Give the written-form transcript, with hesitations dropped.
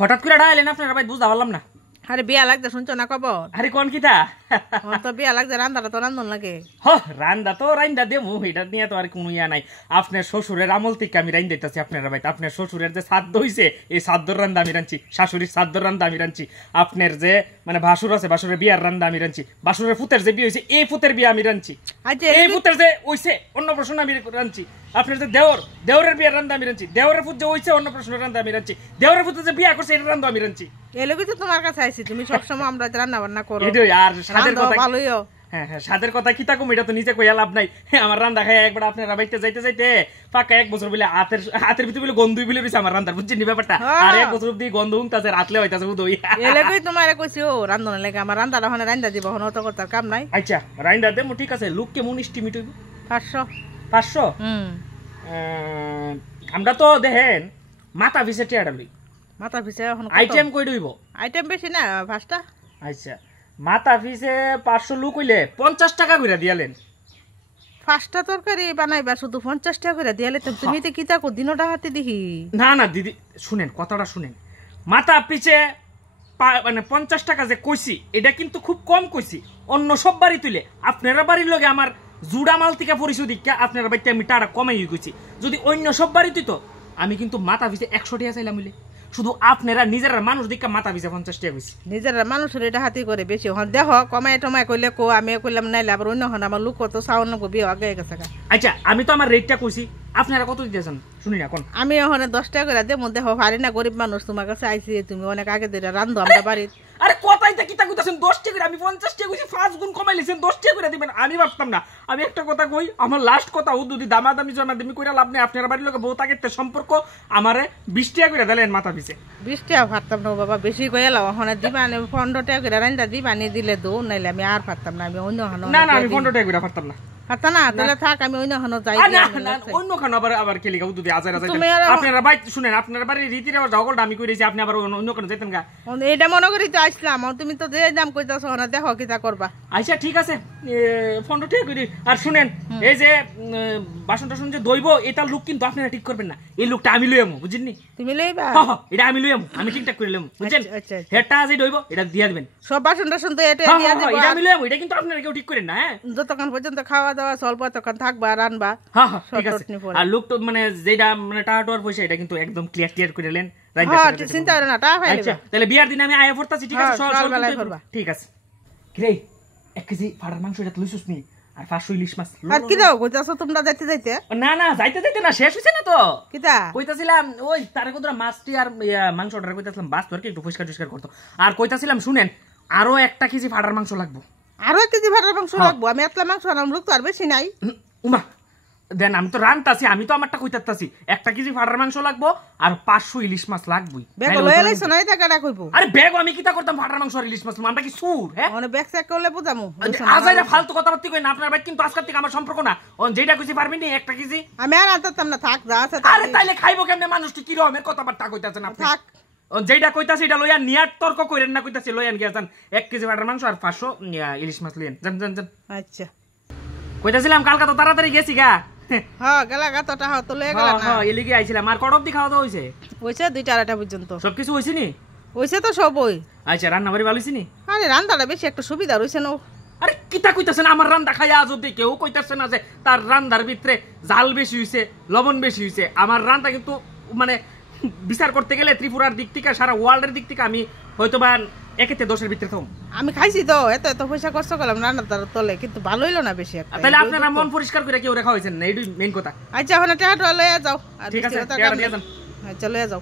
হঠাৎ করে ডাইলেন আপনারা ভাই বুঝতে পারলাম না। আরে বিয়া লাগছে শুনছো না খবর? আরে কোন কিতা তো বিয়া লাগছে, রান্দাটা তো রান্ধন লাগে। হ রান্দা তো রান্দা দেবো, এটা নিয়ে তো আর কোনো ইয়া নাই। আপনার শ্বশুরের আমল থেকে আমি রাইন দিতেছি আপনারা ভাই। আপনার শ্বশুরের যে শ্রাদ্ধ হইছে এই শ্রাদ্ধর রান্দা আমি রাঁধছি, শাশুড়ির শ্রাদ্ধর রান্দা আমি রাঁধছি। আপনার যে মানে ভাসুর আছে ভাসুরের বিয়ার রান্দা আমি রাঁধছি, ভাসুরের ফুতের যে বিয়ে হয়েছে এই ফুতের বিয়ে আমি রাঁধছি, এই ফুতের যে হইছে অন্নপ্রাশন আমি রাঁধছি। আপনার যে দেওরের বিয়ার রান্দা আমি রাঁধছি, দেওরের ফুত যে হইছে অন্নপ্রাশনের রান্দা আমি রাঁধছি, দেওরের ফুতে যে বিয়া করছে এটা রান্দা আমি রাঁধছি। এলোকে তো তোমার কাছে আইছি, তুমি সবসময় আমরা রান্না বান্না করো। আর স্বাদের কথা ভালোই। হ্যাঁ হ্যাঁ স্বাদের কথা কি তাকুম, এটা তো নিজে কইয়া লাভ নাই। আমার রান্দা খাই একবার আপনারা বাইতে যাইতে যাইতে পাকা 1 বছর বলে হাতের ভিতরে বলে গন্ধই বলে রয়েছে আমার রান্দার, বুঝছেন ব্যাপারটা? আর 1 বছর অব্দি গন্ধ উঠতেছে, রাতলে হইতাছে বুধ। এলাকায় তোমার কইছি ও রান্ধন লাগে, আমার রান্দাটা ওখানে রান্দা দিব, ওখানে তো করতার কাম নাই। আচ্ছা রান্দা দেবো, ঠিক আছে। লোক কেমন এস্টিমেট হইব? 500। আমরা তো দেখেন মাথা পিছে টিয়াটা লই, মাথা পিছে আইটেম কই দইব? আইটেম বেশি না 5টা। আচ্ছা মাথা পিছে 500 লোক হইলে 50 টাকা কইরা দিয়ালেন। 5টা তরকারি বানাইবা শুধু 50 টাকা করে দিয়ালে তো তুমি তো কিতা কো দিনটা হাতে দেখি। না না দিদি শুনেন, কথাটা শুনেন। মাথা পিছে মানে 50 টাকা যে কইছি এটা কিন্তু খুব কম কইছি। অন্য সব বাড়ি তুলে আপনারা বাড়ির লগে আমার জুড়া মাল থেকে পরিচয় দিকে আপনারা বাড়িতে আমি টাকা কমাই কইছি। যদি অন্য সব বাড়ি তুই তো আমি কিন্তু মাথা পিছে 100 টাকা চাইলাম হইলে, শুধু আপনারা নিজেরা মানুষ দিকে মাথা পিছে 50 টাকা কইছি। নিজেরা মানুষের এটা হাতি করে বেশি হন দেখো, কমাই টমাই কইলে কো আমি কইলাম নাইলে আবার অন্য হন আমার লোক তো সাউন্ড লাগবো বিয়ে আগে গেছে। আচ্ছা আমি তো আমার রেটটা কইছি, আপনারা কত দিতেছেন শুনি না কোন? আমি ওখানে 10 টাকা করে দেবো, দেখো পারি না গরিব মানুষ তোমার কাছে আইছি, তুমি অনেক আগে ধরে রান্ধো আমরা বাড়ির। আরে কথাই তা কিতা কইতাছেন 10 টাকা করে, আমি 50 টাকা কইছি, 5 গুণ কমাই লিছেন, 10 টাকা করে দিবেন। আমি ভাবতাম না। আমি একটা কথা কই, আমার লাস্ট কথা ও যদি দামাদামি জমাদামি কইরা লাভ নাই। আপনারা বাড়ির লোকে বহুত আগের সম্পর্ক, আমারে 20 টাকা করে দিলেন মাথা পিছে। 20 টাকা পারতাম না বাবা, বেশি কইয়া লাও ওখানে দিবা না। 15 টাকা করে রান্দা দিবা নি দিলে দো, নাইলে আমি আর পারতাম না। আমি অন্য হানো না না আমি 15 টাকা করে পারতাম না। পারতা না তাহলে থাক, আমি অন্য হানো যাই। না না অন্য খানো আবার কে লিগা উদুদি আজারা যাইতেন আপনারা ভাই। শুনেন আপনারা বাড়ির রীতি রেওয়াজ ঝগড়া আমি কইরেছি, আপনি আবার অন্য কোন যাইতেন গা। এটা মনে করি তো আসলাম, তুমি তো যে দাম কইতাছো না, দেখো কিটা করবা। আচ্ছা ঠিক আছে 15 টাকা করি। আর শুনেন এই যে বাসন টাসন যে দইব এটা লুক কিন্তু আপনারা ঠিক করবেন না, এই লুকটা আমি লই আমু, বুঝিননি? তুমি লইবা? হ্যাঁ এটা আমি লই আমু, আমি ঠিকঠাক করে লইমু, বুঝছেন? হেডটা যে দইব এটা দিয়া দিবেন। সব বাসন টাসন তো এটা দিয়া দেব, এটা আমি লই আমু, এটা কিন্তু আপনারা কেউ ঠিক করেন না। হ্যাঁ যতক্ষণ পর্যন্ত খাওয়া দাওয়া চলবে ততক্ষণ থাকবা রানবা। হ্যাঁ হ্যাঁ ঠিক আছে। আর লোক তো মানে যেটা মানে টাকা টোয়ার পয়সা এটা কিন্তু একদম ক্লিয়ার করে নেন। হ্যাঁ চিন্তা করো না, টাকা পাইলে। আচ্ছা তাহলে বিয়ার দিন আমি আয়া পড়তাছি, ঠিক আছে? সকালবেলায় করবা, ঠিক আছে। কিরে 1 কেজি ফাড়ার মাংস এটা লইছস নি, আর 500 ইলিশ মাছ। আর কি দাও কইতাছো তোমরা যাইতে যাইতে? না না যাইতে যাইতে না, শেষ হইছে না তো। কিটা কইতাছিলাম ওই তারে কতরা মাছটি আর মাংস অর্ডার কইতাছিলাম, বাস তোর কি একটু পরিষ্কার করতো। আর কইতাছিলাম শুনেন আরো 1 কেজি ফাড়ার মাংস লাগবে। আরো 1 কেজি ফাড়ার মাংস লাগবে? আমি একলা মাংস আনলাম, লোক তো আর বেশি নাই। উমা দেন আমি তো রানতাছি, আমি তো আমারটা কইতাছি 1 কেজি ফাড়ার মাংস লাগবো আর 500 ইলিশ মাছ লাগবই। ব্যাগ লয়ে লাইছ না, এটা কাটা কইবো? আরে ব্যাগ আমি কিটা করতাম ফাড়ার মাংস আর ইলিশ মাছ, আমরা কি সুর? হ্যাঁ মানে ব্যাগ চেক করলে বুঝামু। আজাইরা ফালতু কথাবার্তা কই না, আপনার ভাই কিন্তু আজকাল থেকে আমার সম্পর্ক না। যেটা কইছি পারবেন নি 1 কেজি? আমি আর আনতাম না, থাক যা আছে। আরে তাইলে খাইবো কেমনে মানুষটি? কি রকমের কথাবার্তা কইতাছেন আপনি? থাক যেটা কইতাছি এটা লইয়া নিয়ার তর্ক কইরেন না, কইতাছি লইয়ান গিয়া যান 1 কেজি ফাড়ার মাংস আর 500 ইলিশ মাছ লইয়েন যান যান যান। আচ্ছা কইতাছিলাম কালকা তো তাড়াতাড়ি গেছি গা। হ্যাঁ গেলা গা, তোটা তো লয়ে গেলা না। হ্যাঁ এলিগে আইছিলাম। আর কত অবধি খাওয়া দাওয়া হইছে? হইছে 2টা 2:30 পর্যন্ত। সবকিছু হইছে নি? হইছে তো সবই। আচ্ছা রান্না বাড়ি ভালো হইছে নি? আরে রান্নাটা বেশি একটা সুবিধা হইছে না। আরে কিতা কইতাছেন? আমার রান্না খাইয়া আজ অবধি কেউ কইতাছে না যে তার রান্নার ভিতরে জাল বেশি হইছে, লবণ বেশি হইছে। আমার রান্না কিন্তু মানে বিচার করতে গেলে ত্রিপুরার দিক থেকে সারা ওয়ার্ল্ডের দিক থেকে আমি হয়তো বা 1 থেকে 10 এর ভিতরে থাম। আমি খাইছি তো এত পয়সা খরচ করলাম রান্নার তলে, কিন্তু ভালো হইলো না বেশি একটা। তাহলে আপনারা মন পরিষ্কার করে কেউ রেখা হইছেন না, এইটাই মেইন কথা। আচ্ছা ওখানে টাকা লয়ে যাও। ঠিক আছে আচ্ছা লয়ে যাও।